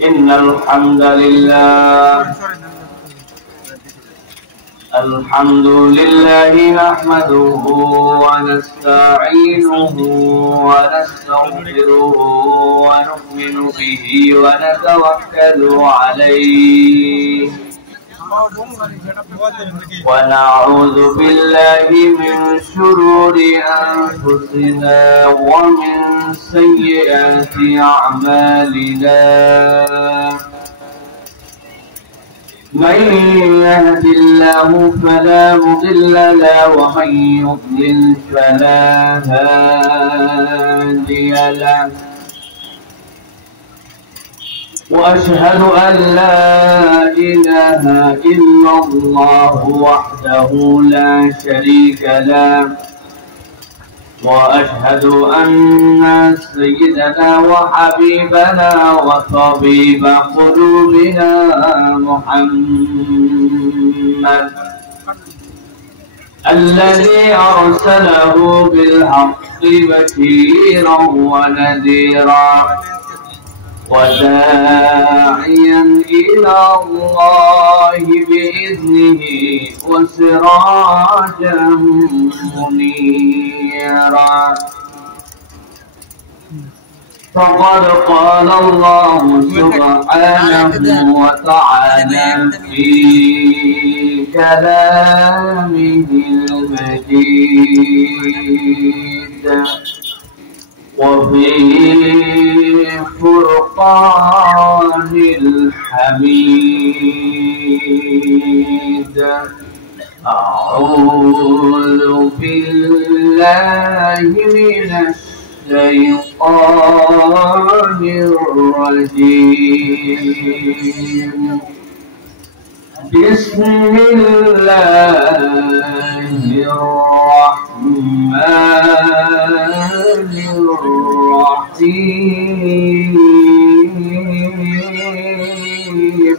إن الحمد لله نحمده ونستعينه ونستغفره ونؤمن به ونتوكل عليه ونعوذ بالله من شرور أنفسنا ومن سيئات أعمالنا من يهد الله فلا مضل له ومن يضلل فلا هادي له وأشهد أن لا إله إلا الله وحده لا شريك له وأشهد أن سيدنا وحبيبنا وطبيب قلوبنا محمد الذي أرسله بالحق بشيرا ونذيرا وداعيا إلى الله بإذنه وسراجا منيرا فقد قال الله سبحانه وتعالى في كلامه المجيد وفي فرقان الحميد أعوذ بالله من الشيطان الرجيم بسم الله الرحمن الرحيم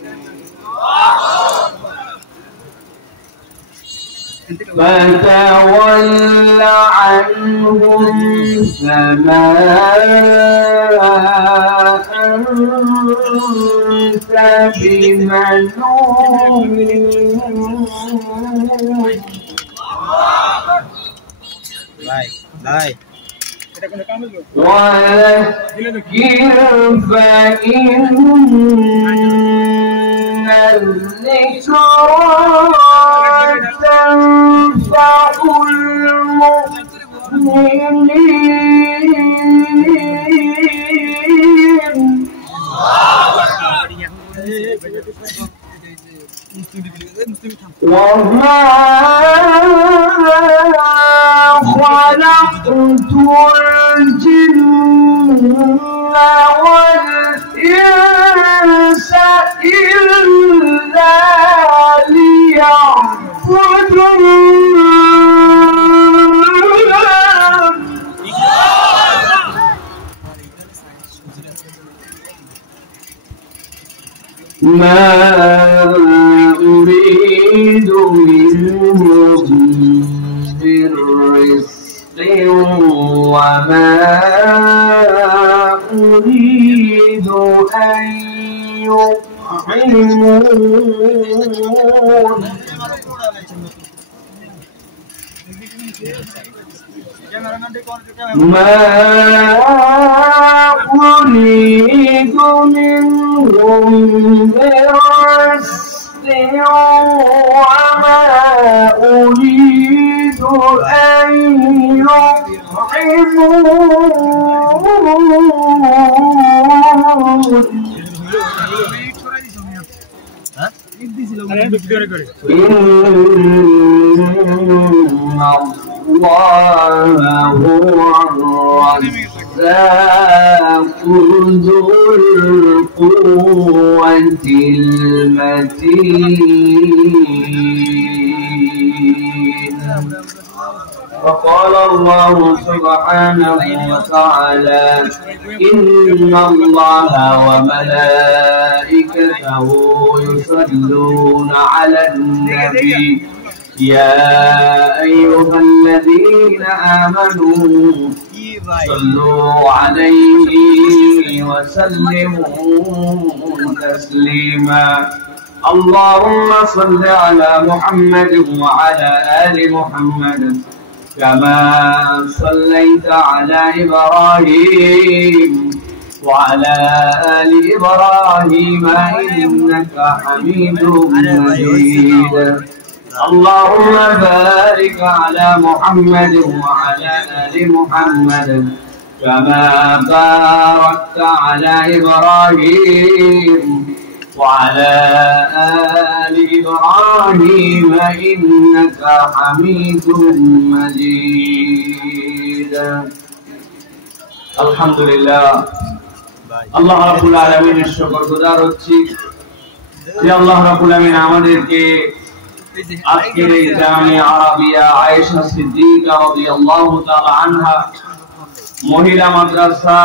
فتول عنهم فما أنت بملوم وذكر فإن الذكرى تنفع المؤمنين وما خلقت الجن والإنس إلا ليعبدون ما أريد منهم من رزق وما أريد أن يطعمون ما أريد منهم من رزق وما أريد أن يطعمون الله هو الرزاق ذو القوة المتين وقال الله سبحانه وتعالى إن الله وملائكته يصلون على النبي يا أيها الذين آمنوا صلوا عليه وسلموا تسليما اللهم صل على محمد وعلى آل محمد كما صليت على إبراهيم وعلى آل إبراهيم إنك حميد مجيد اللهم بارك على محمد وعلى آل محمد كما باركت على إبراهيم وعلى آل إبراهيم إنك حميد مجيد الحمد لله আল্লাহ রাব্বুল আলামিনের শুকরগুজার হচ্ছি যে আল্লাহ রাব্বুল আলামিন আমাদেরকে আজকের এই জামিয়া আরাবিয়া আয়েশা সিদ্দিকা রাদিয়াল্লাহু তাআলা আনহা মহিলা মাদ্রাসা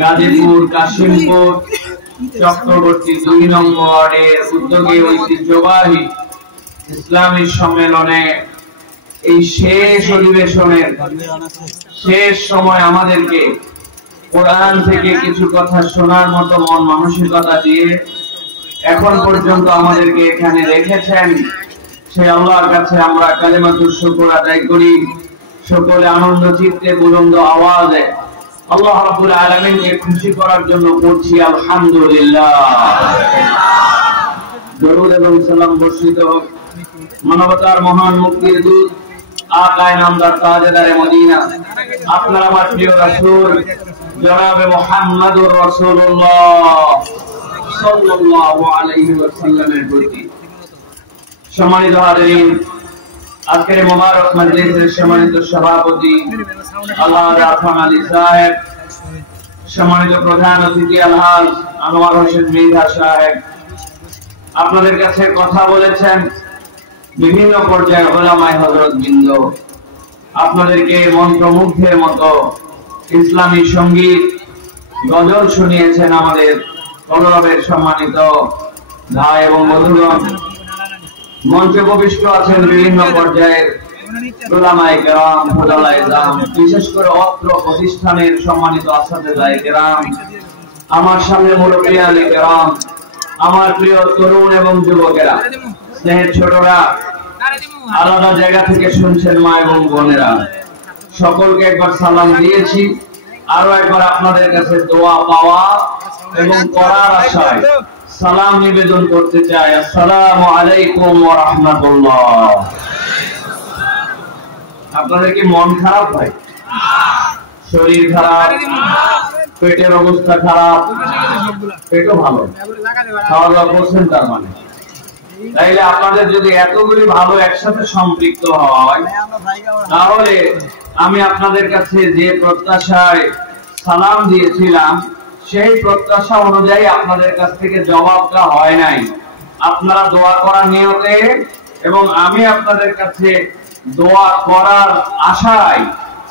গাজীপুর কাশিমপুর চক্রবর্তী 2 নম্বর ওয়ার্ডের উদ্যোগে ঐতিহ্যবাহী ইসলামী সম্মেলনে এই শেষ অধিবেশনের শেষ সময় আমাদেরকে কোরআন থেকে কিছু কথা শোনার মতো মন মানসিকতা দিয়ে এখন পর্যন্ত আমাদেরকে এখানে রেখেছেন সেই আল্লাহর কাছে আমরা কালিমাতুশ শুকর আদায় করি সকলে আনন্দ চিত্তে বুলন্দ আওয়াজে আল্লাহ রাব্বুল আলামিনকে খুশি করার জন্য পড়ছি আলহামদুলিল্লাহ দরুদ এবং সালাম বর্ষিত হোক মানবতার মহান মুক্তির দূত আকায়ে নামদার তাজদারে মদিনা আপনার আমার প্রিয় রাসূল জনাবে মুহাম্মদুর রাসূলুল্লাহ সাল্লাল্লাহু আলাইহি ওয়াসাল্লামের প্রতি সম্মানিত হাজিরিন আজকের মোবারক মজলিসের সম্মানিত সভাপতি আলহাজ আরফান আলী সাহেব সম্মানিত প্রধান অতিথি আলহাজ আনোয়ার হোসেন মৃধা সাহেব আপনাদের কাছে কথা বলেছেন বিভিন্ন পর্যায়ে উলামায়ে হযরত বৃন্দ আপনাদেরকে মন্ত্রমুগ্ধের মতো ইসলামী সঙ্গীত গজল শুনিয়েছেন আমাদের কলরবের সম্মানিত ভাই এবং বন্ধুগণ মঞ্চে উপবিষ্ট আছেন বিভিন্ন পর্যায়ের উলামায়ে কেরাম ফুদালায়ে ইসলাম বিশেষ করে অত্র প্রতিষ্ঠানের সম্মানিত আসাতিজায়ে কেরাম আমার সামনে মুরব্বিয়ানে কেরাম আমার প্রিয় তরুণ এবং যুবকেরা স্নেহের ছোটরা আলাদা জায়গা থেকে শুনছেন মা এবং বোনেরা সকলকে একবার সালাম দিয়েছি আরো একবার আপনাদের কাছে দোয়া পাওয়া এবং করার আশায় সালাম নিবেদন করতে চাই আসসালামু আলাইকুম ওয়া রাহমাতুল্লাহ আপনাদের কি মন খারাপ ভাই শরীর খারাপ পেটের অবস্থা খারাপ পেটও ভালো খাওয়া দাওয়া করছেন তার মানে তাইলে আপনাদের যদি এতগুলি ভালো একসাথে সম্পৃক্ত হয় তাহলে আমি আপনাদের কাছে যে প্রত্যাশায় সালাম দিয়েছিলাম সেই প্রত্যাশা অনুযায়ী আপনাদের কাছ থেকে জবাবটা হয় নাই আপনারা দোয়া করার নিয়তে এবং আমি আপনাদের কাছে দোয়া করার আশায়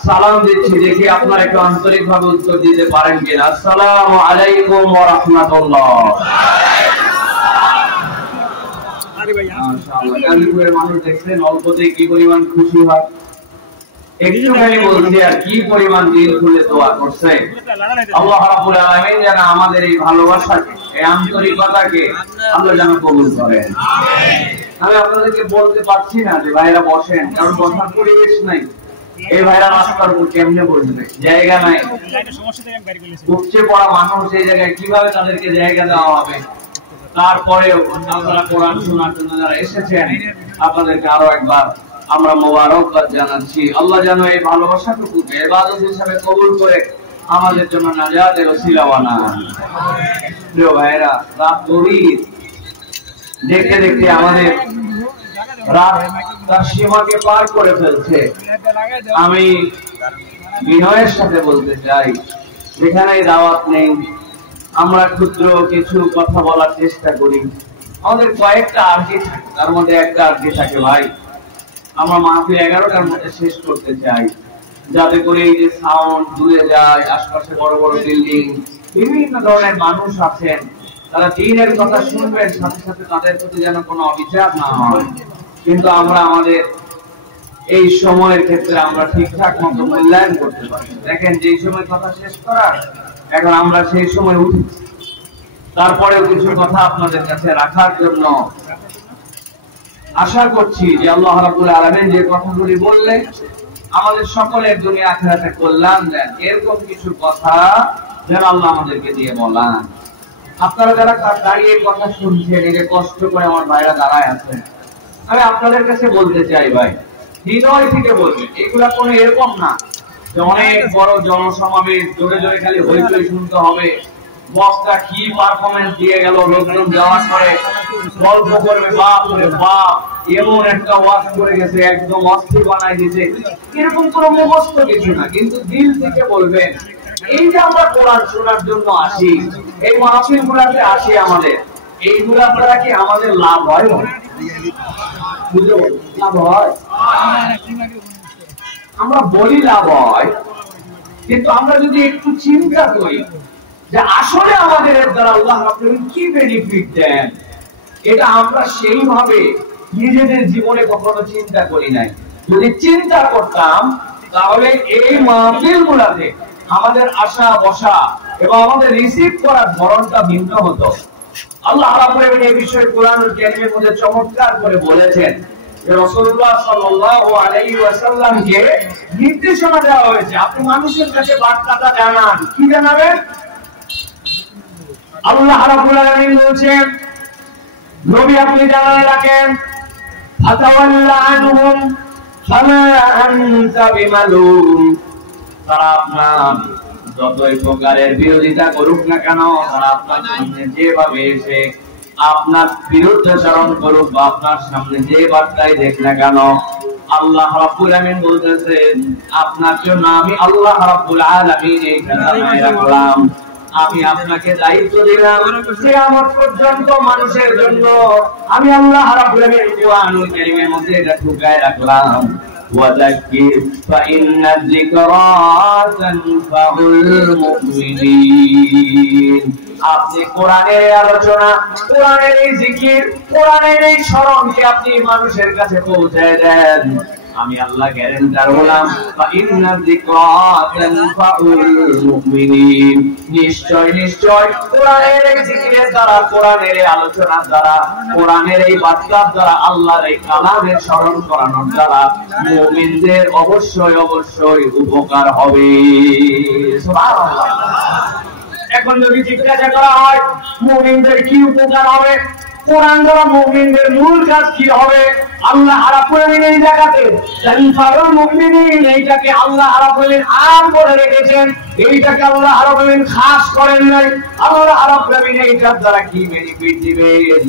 সালাম দিচ্ছি দেখি আপনারা একটু আন্তরিকভাবে উত্তর দিতে পারেন কিনা আসসালামু আলাইকুম ওয়া রাহমাতুল্লাহ মাশাআল্লাহ গাজীপুরের মানুষ দেখছেন অল্পতেই কি পরিমাণ খুশি হয় একটুখানি বলছি আর কি পরিমাণ দিল খুলে দোয়া করছে আল্লাহ রাব্বুল আলামিন যেন আমাদের এই ভালোবাসাকে এই আন্তরিকতাকে আল্লাহ যেন কবুল করেন আমিন আমি আপনাদেরকে বলতে পারছি না যে ভাইরা বসেন কারণ বসার পরিবেশ নাই এই ভাইরা রাস্তার উপর কেমনে বসবে জায়গা নাই উপচে পড়া মানুষ এই জায়গায় কিভাবে তাদেরকে জায়গা দেওয়া হবে তারপরেও আপনারা কোরআন শোনার জন্য যারা এসেছেন আপনাদেরকে আরো একবার আমরা মোবারকবাদ জানাচ্ছি আল্লাহ যেন এই ভালোবাসাটুকুকে ইবাদত হিসেবে কবুল করে আমাদের জন্য নাজাতের ওসিলা বানান প্রিয় ভাইরা রাত গভীর দেখতে দেখতে আমাদের রাত তার সীমাকে পার করে ফেলছে আমি বিনয়ের সাথে বলতে চাই যেখানে দাওয়াত নেই আমরা ক্ষুদ্র কিছু কথা বলার চেষ্টা করি আমাদের কয়েকটা আরজি থাকে তার মধ্যে একটা আরজি থাকে ভাই আমরা মাহফিল 11টার মধ্যে শেষ করতে চাই যাতে করে এই যে সাউন্ড দূরে যায় আশপাশে বড় বড় বিল্ডিং বিভিন্ন ধরনের মানুষ আছেন তারা দ্বীনের কথা শুনবেন সাথে সাথে তাদের প্রতি যেন কোনো অবিচার না হয় কিন্তু আমরা আমাদের এই সময়ের ক্ষেত্রে আমরা ঠিকঠাক মতো মূল্যায়ন করতে পারি। দেখেন যে সময় কথা শেষ করার, এখন আমরা সেই সময় উঠেছি। তারপরেও কিছু কথা আপনাদের কাছে রাখার জন্য আশা করছি যে আল্লাহ রাব্বুল আলামিন যে কথাগুলি বললেন আমাদের সকলের দুনিয়া আখিরাতে কল্যাণ দেন, এরকম কিছু কথা যেন আল্লাহ আমাদেরকে দিয়ে বলান। আপনারা যারা দাঁড়িয়ে কথা শুনছেন, এই যে কষ্ট করে আমার ভাইরা দাঁড়ায় আছেন, আমি আপনাদের কাছে বলতে চাই ভাই, হৃদয় থেকে বলবেন। এগুলা কোনো এরকম না যে অনেক বড় জনসমাবেশ, জোরে জোরে খালি হইচই শুনতে হবে, বক্তা কি পারফরমেন্স দিয়ে গেল, লোকজন যাওয়ার পরে গল্প করবে, বাপ রে বাপ এমন একটা ওয়াজ করে গেছে, একদম অস্থির বানাই দিয়েছে, এরকম কোনো মুখস্থ কিছু না। কিন্তু দিল থেকে বলবেন। এই যে আমরা কোরআন শোনার জন্য আসি, এই মাহফিল গুলাতে আসি, আমাদের এইগুলা দ্বারা কি আমাদের লাভ হয়? লাভ হয়? আমরা বলি লাভ হয়, কিন্তু আমরা যদি একটু চিন্তা করি যে আসলে আমাদের এর দ্বারা আল্লাহ রাব্বুল কি বেনিফিট দেন, এটা আমরা সেইভাবে নিজেদের জীবনে কখনো চিন্তা করি নাই। যদি চিন্তা করতাম তাহলে এই মাহফিল গুলাতে আমাদের আসা বসা এবং আমাদের রিসিভ করার ধরনটা ভিন্ন হতো। আল্লাহ রাব্বুল আলামিন এই বিষয়ে কোরআনুল কারীমের মধ্যে চমৎকার করে বলেছেন যে রাসূলুল্লাহ সাল্লাল্লাহু আলাইহি ওয়াসাল্লামকে নির্দেশনা দেওয়া হয়েছে, আপনি মানুষের কাছে বার্তাটা জানান। কি জানাবেন? আল্লাহ রাব্বুল আলামিন বলেছেন, নবী আপনি জানায় রাখেন, ফাতাওয়াল্লা আনহুম ফামা আনতা বিমালুম, তারা আপনার যতই প্রকারের বিরোধিতা করুক না কেন, তারা আপনার সামনে যেভাবে এসে আপনার বিরুদ্ধাচরণ করুক বা আপনার সামনে যে বার্তাই দেখ না কেন, আল্লাহ রাব্বুল আলামিন বলতেছেন আপনার জন্য আমি আল্লাহ রাব্বুল আলামিন এইটা জানাই রাখলাম। আমি আপনাকে দায়িত্ব দিলাম কিয়ামত পর্যন্ত মানুষের জন্য আমি আল্লাহ রাব্বুল আলামিন কোরআনুল কারীমের মধ্যে এটা ঢুকায় রাখলাম, ওয়াযাক্কির ফাইন্নায যিকরা তানফাউল মুমিনিন। আপনি কোরআনের আলোচনা, কোরআনের এই জিকির, কোরআনের এই স্মরণকে আপনি মানুষের কাছে পৌঁছায় দেন, আমি আল্লাহ গ্যারান্টার হলাম ফাইন্নায যিকরা তানফাউল মুমিনিন। নিশ্চয় নিশ্চয় কোরআনের এই জিকিরের দ্বারা, কোরআনের এই আলোচনার দ্বারা, কোরআনের এই বার্তার দ্বারা, আল্লাহর এই কালামের স্মরণ করানোর দ্বারা মুমিনদের অবশ্যই অবশ্যই উপকার হবে। সুবহানাল্লাহ। এখন যদি জিজ্ঞাসা করা হয় মুমিনদের কি উপকার হবে, কোরআন দ্বারা মুমিনদের মূল কাজ কি হবে, আল্লাহ রাব্বুল আলামিন এই জায়গাতে তানফাউল মুমিনিন এইটাকে আল্লাহ রাব্বুল আলামিন আম করে রেখেছেন, এইটাকে আল্লাহ রাব্বুল আলামিন খাস করেন নাই। আল্লাহ রাব্বুল আলামিন এইটার দ্বারা কি বেনিফিট দিবেন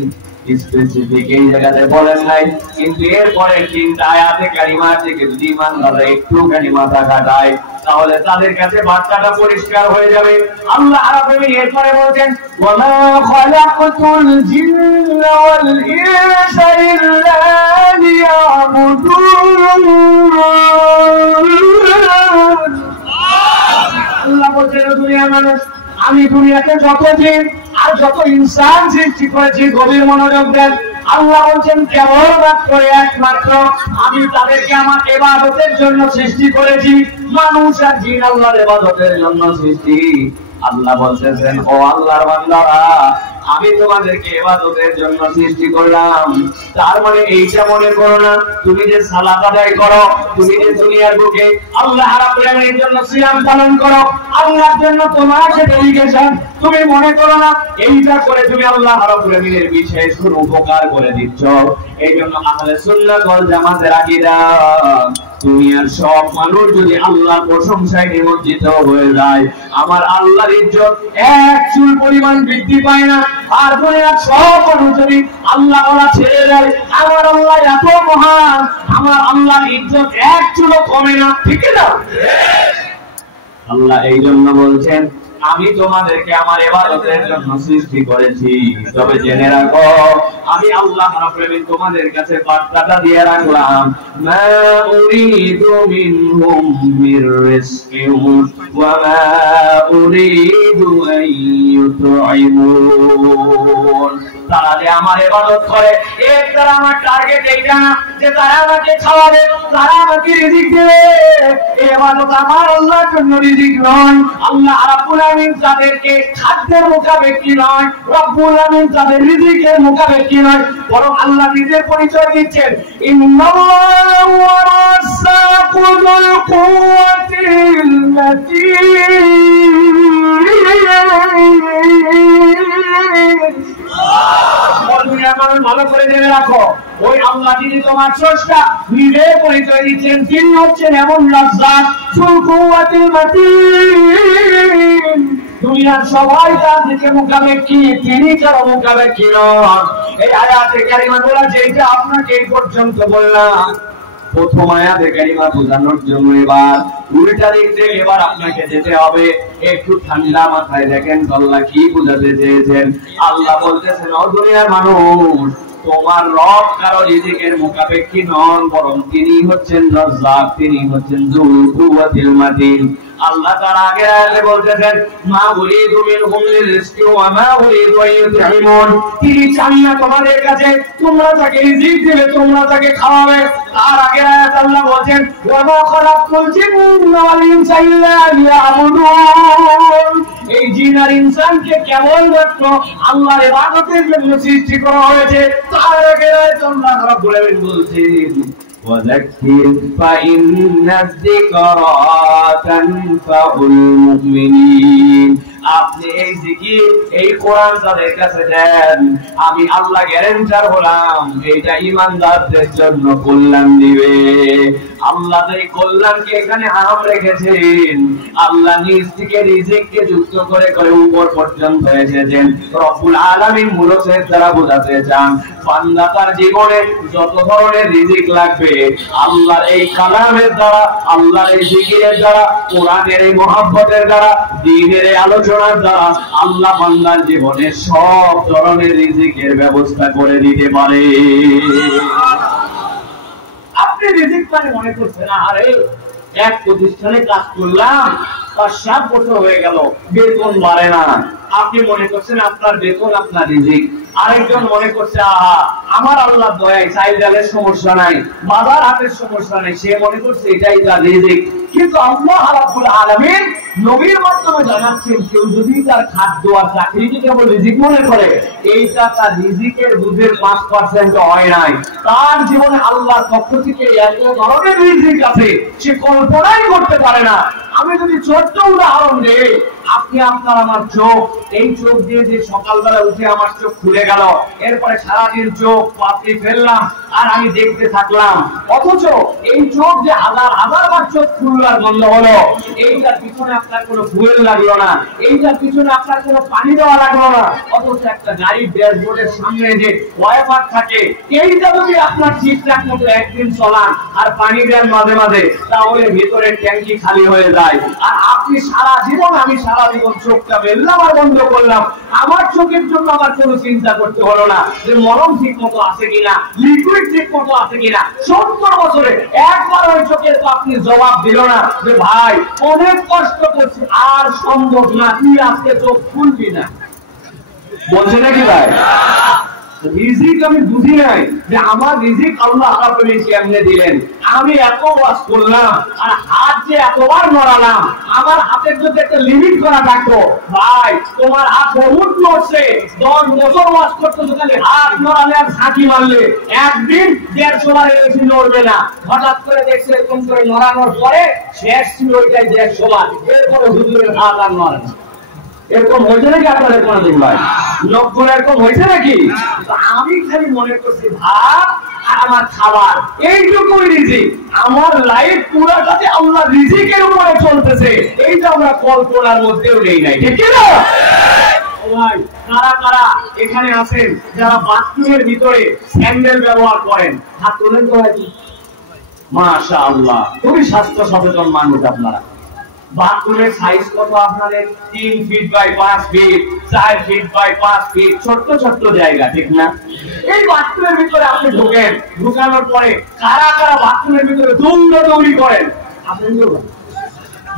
স্পেসিফিক এই জায়গাতে বলেন নাই, কিন্তু এরপরে তিনটা আয়াতে কারিমা থেকে যদি ইমানদাররা একটুখানি মাথা খাটায় তাহলে তাদের কাছে বার্তাটা পরিষ্কার হয়ে যাবে। আল্লাহ রাব্বুল আলামিন এরপরে বলেন, ওয়া মা খালাকতুল জিন্না ওয়াল ইনসা ইল্লা লিয়াবুদুন। আল্লাহ বলেন, দুনিয়ার মানুষ, আমি দুনিয়াতে যত জিন আর যত ইনসান সৃষ্টি করেছি, গভীর মনোযোগ দেন। আল্লাহ বলছেন কেবলমাত্র একমাত্র আমি তাদেরকে আমার ইবাদতের জন্য সৃষ্টি করেছি। মানুষ আর জিন আল্লাহর ইবাদতের জন্য সৃষ্টি। আল্লাহ বলতেছেন, ও আল্লাহর বান্দারা, আমি তোমাদেরকে ইবাদতের জন্য সৃষ্টি করলাম। তার মানে এইটা মনে করো না তুমি যে সালাত আদায় করো, তুমি যে দুনিয়ার বুকে আল্লাহ রাব্বুল আলামিনের জন্য সিয়াম পালন করো, আল্লাহর জন্য তোমার যে ডেডিকেশন, তুমি মনে করো না এইটা করে তুমি আল্লাহ রাব্বুল আলামিনের বিশেষ কোনো উপকার করে দিচ্ছ। এইজন্য আহলে সুন্নাত ওয়াল জামাতের আকীদা, দুনিয়ার সব মানুষ যদি আল্লাহর প্রশংসায় নিমজ্জিত হয়ে যায়, আমার আল্লাহর ইজ্জত এক চুল পরিমাণ বৃদ্ধি পায় না। আর দুনিয়ার সব মানুষ যদি আল্লাহ বলা ছেড়ে দেয়, আমার আল্লাহ এত মহান, আমার আল্লাহর ইজ্জত এক চুলও কমে না। ঠিক না? আল্লাহ এই জন্য বলছেন আমি তোমাদেরকে আমার ইবাদতের জন্য সৃষ্টি করেছি। তবে জেনে রাখো আমি আল্লাহ রাব্বুল আলামিন তোমাদের কাছে বার্তাটা দিয়ে রাখলাম, মা উরিদু মিনহুম মির রিজকিন ওয়া মা উরিদু আন ইউতঈমুন। তারা যে আমার ইবাদত করে এর দ্বারা আমার টার্গেট এইটা যে তারা আমাকে খাওয়াবে, তারা আমাকে রিজিক দেবে। এই ইবাদত আমার আল্লাহর জন্য রিজিক নয়। আল্লাহ রাব্বুল আলামিন তাদেরকে খাদ্যের মুখাপেক্ষী নয়, রব্বুল আলামিন তাদের রিজিকের মুখাপেক্ষী নয়, বরং আল্লাহ নিজের পরিচয় দিচ্ছেন, ইন্নাল্লাহু ওয়াসাকুল কুওয়াতিল মাতিন। ভালো করে জেনে রাখো, ওই আল্লাহ যিনি তোমার স্রষ্টা নিজের পরিচয় দিচ্ছেন, তিনি হচ্ছেন এমন রাজ্জাক যুল কুওয়াতিল মাতিন। দুনিয়ার সবাই তার দিকে মুখাপেক্ষী, তিনি কারো মুখাপেক্ষী নন। এই আয়াতে কারিমাগুলো যেটা আপনাকে এই পর্যন্ত বললাম, প্রথম আয়াতে কারিমা বোঝানোর জন্য এবার উল্টা দিক থেকে এবার আপনাকে যেতে হবে। একটু ঠান্ডা মাথায় দেখেন আল্লাহ কি বোঝাতে চেয়েছেন। আল্লাহ বলতেছেন, ও দুনিয়ার মানুষ, তোমার রব কারো রিজিকের মুখাপেক্ষী নন, বরং তিনি হচ্ছেন রাজ্জাক, তিনি হচ্ছেন যুল কুওয়াতিল মাতিন। আল্লাহ তাআলা আগে আয়াতে বলতেছেন, মা উরিদু মিনহুম রিজকি ওয়া মা উরিদু আন ইউতঈমুন। তিনি চান না তোমাদের কাছে তোমরা তাকে রিজিক দিবে, তোমরা তাকে খাওয়াবে। তার আগে আয়াত আল্লাহ বলেন, ওয়া মা খালাকতুল জিন্না ওয়াল ইনসা ইল্লা লিয়াবুদুন। এই জিন আর ইনসানকে কেবলমাত্র আল্লাহর ইবাদতের জন্য সৃষ্টি করা হয়েছে। তার আগে আয়াত আল্লাহ রাব্বুল আলামিন বলছেন, وذكر فإن الذكرى تنفع المؤمنين। আপনি এই জিকির, এই কোরআন তাদের কাছে দেন, আমি আল্লাহ গ্যারান্টার হলাম এইটা ঈমানদারদের জন্য কল্যাণ দিবে। আল্লাহ এই কল্যাণকে এখানে আম রেখেছেন। আল্লাহ নিজ থেকে রিজিককে যুক্ত করে করে উপর পর্যন্ত এসেছেন। রব্বুল আলামিন মূলত এর দ্বারা বোঝাতে চান, বান্দা তার জীবনে যত ধরনের রিজিক লাগবে আল্লাহর এই কালামের দ্বারা, আল্লাহর এই জিকিরের দ্বারা, কোরআনের এই মহব্বতের দ্বারা, দ্বীনের এই আলোচনার দ্বারা আল্লাহ বান্দার জীবনে সব ধরনের রিজিকের ব্যবস্থা করে দিতে পারে। আপনি রিজিক মানে মনে করছেন, আরে এক প্রতিষ্ঠানে কাজ করলাম ৫-৭ বছর হয়ে গেল, বেতন বাড়ে না। আপনি মনে করছেন আপনার বেতন আপনার রিজিক। আরেকজন মনে করছে, আহা আমার আল্লাহ দয়ায় চাইল ডালের সমস্যা নাই, বাজার হাটের সমস্যা নাই, সে মনে করছে এটাই তার রিজিক। কিন্তু আল্লাহ রাব্বুল আলামিন নবীর মাধ্যমে জানাচ্ছেন, কেউ যদি তার খাদ্য আর চাকরিকে কেবল রিজিক মনে করে, এইটা তার রিজিকের বুঝের ৫% হয় নাই। তার জীবনে আল্লাহর পক্ষ থেকে এত ধরনের রিজিক আছে সে কল্পনাই করতে পারে না। আমি যদি ছোট্ট উদাহরণ দেই, আপনি আপনার আমার চোখ, এই চোখ দিয়ে যে সকালবেলা উঠে আমার চোখ খুলে গেল, এরপরে সারাদিন চোখ পাপড়ি ফেললাম আর আমি দেখতে থাকলাম, অথচ এই চোখ যে হাজার হাজার বার চোখ খুললো আর বন্ধ হলো, এইটার পিছনে আপনার কোনো ফুয়েল লাগলো না, এইটার পিছনে আপনার কোনো পানি দেওয়া লাগলো না। অথচ একটা গাড়ির ড্যাশবোর্ডের সামনে যে ওয়াইপার থাকে, এইটা যদি আপনার ঠিকঠাক মতো একদিন চলান আর পানি দেন মাঝে মাঝে, তাহলে ভিতরের ট্যাঙ্কি খালি হয়ে যায়। আর আপনি সারা জীবন, আমি সারা জীবন চোখটা মেললাম আর বন্ধ করলাম, আমার চোখের জন্য আমার কোনো চিন্তা করতে হলো না যে মলম ঠিক মতো আছে কিনা, লিকুইড ঠিক মতো আছে কিনা। 70 বছরে একবার ওই চোখের তো আপনি জবাব দিল না যে ভাই অনেক কষ্ট করছি, আর সম্ভব না, তুই আজকে চোখ খুলবি না, বলছে নাকি ভাই? রিজিক আমি বুঝি নাই যে আমার রিজিক আল্লাহ রাব্বুল কেমনে দিলেন। আমি এত ওয়াজ করলাম আর হাত যে এতবার নড়ালাম, আমার হাতের যদি একটা লিমিট করা থাকতো, ভাই তোমার হাত বহুত নড়ছে, 10 বছর ওয়াজ করতেছো, খালি হাত নড়ালে আর ঝাঁকি মারলে একদিন 150 বার এসে নড়বে না। হঠাৎ করে দেখছে এরকম করে নড়ানোর পরে শেষ ছিল ওইটাই 150 বার, এরপরে হুজুরের হাত আর নড়ে না। এরকম হয়েছে নাকি আপনাদের কোনদিন ভাই? লোকগুলো এরকম হয়েছে নাকি? আমি খালি মনে করছি ভাত আর আমার খাবার, এইটুকুই রিজিক। আমার লাইফ পুরোটাতে আল্লাহ রিজিকের উপরে চলতেছে, এইটা আমরা কল্পনার মধ্যেও নেই নাই, ঠিক কি না? ভাই কারা কারা এখানে আছেন যারা বাথরুমের ভিতরে স্যান্ডেল ব্যবহার করেন? হাত তোলেন তো ভাই। মাশাআল্লাহ, খুবই স্বাস্থ্য সচেতন মানুষ আপনারা। বাথরুমের সাইজ কত আপনাদের? 3 feet by 5 feet, 4 feet by 5 feet, ছোট্ট ছোট্ট জায়গা, ঠিক না? এই বাথরুমের ভিতরে আপনি ঢোকেন, ঢোকানোর পরে কারা কারা বাথরুমের ভিতরে দৌড়াদৌড়ি করেন? আপনি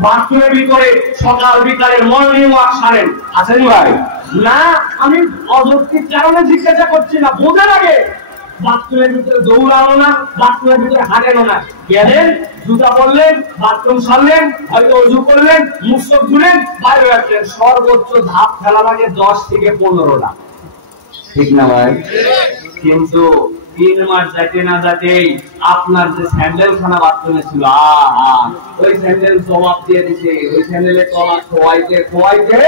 বাথরুমের ভিতরে সকাল বিকালে মর্নিং ওয়াক সারেন, আছেন ভাই? না, আমি অযৌক্তিক কারণে জিজ্ঞাসা করছি না, বোঝা লাগে। বাথরুমের ভিতরে দৌড়ানো না, বাথরুমের ভিতরে হাঁটেনো না, গেলেন, জুতা পরলেন, বাথরুম সারলেন, হয়তো অজু করলেন, মুখ চোখ ধুলেন, বাইরে আসলেন, সর্বোচ্চ ধাপ ফেলা লাগে 10 থেকে 15টা, ঠিক না ভাই? কিন্তু 3 মাস যাইতে না যাইতেই আপনার যে স্যান্ডেল খানা বাথরুমে ছিল, ওই স্যান্ডেল জবাব দিয়ে দিছে, ওই স্যান্ডেলের তলা খোয়াইতে খোয়াইতে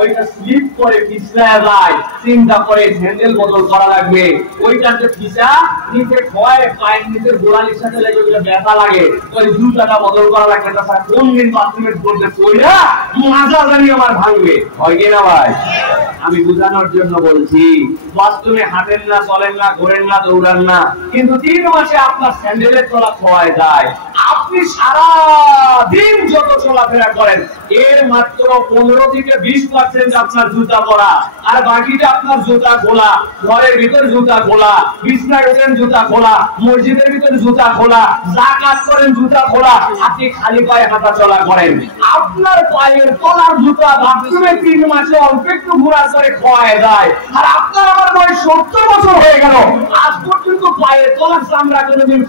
ওইটা স্লিপ করে পিছলায় যায়, চিন্তা করে স্যান্ডেল বদল করা লাগবে, ওইটার যে পিছা নিচে খোয়ায় পায়ের নিচের গোড়ালির সাথে লেগে ওইটা ব্যথা লাগে, ওই জুতাটা বদল করা লাগবে। তাছাড়া কোন দিন বাথরুমের মধ্যে পড়া মাজা জানি আমার ভাঙবে, হয় কিনা ভাই? আমি বোঝানোর জন্য বলছি, বাথরুমে হাঁটেন না, চলেন না, ঘোরেন না, দৌড়ান না, কিন্তু 3 মাসে আপনার স্যান্ডেলের তলা খোয়ায় যায়। আপনি সারা দিন যত চলাফেরা করেন, এর মাত্র 15 থেকে 20% আপনার জুতা পরা, আর বাকিটা আপনার জুতা খোলা, ঘরের ভিতর জুতা খোলা, বিছনায় ওঠেন জুতা খোলা, মসজিদের ভিতর জুতা খোলা, যাকাত করেন জুতা খোলা, আপনি খালি পায়ে হাঁটা চলা করেন। আপনার পায়ের তলার জুতা বাথরুমে 3 মাসে অল্প একটু ঘোরা করে খোয়ায় যায়, আর আপনার আমার বয়স 70 বছর হয়ে গেল, আজ পর্যন্ত পায়ের তলার চামড়া কোনোদিন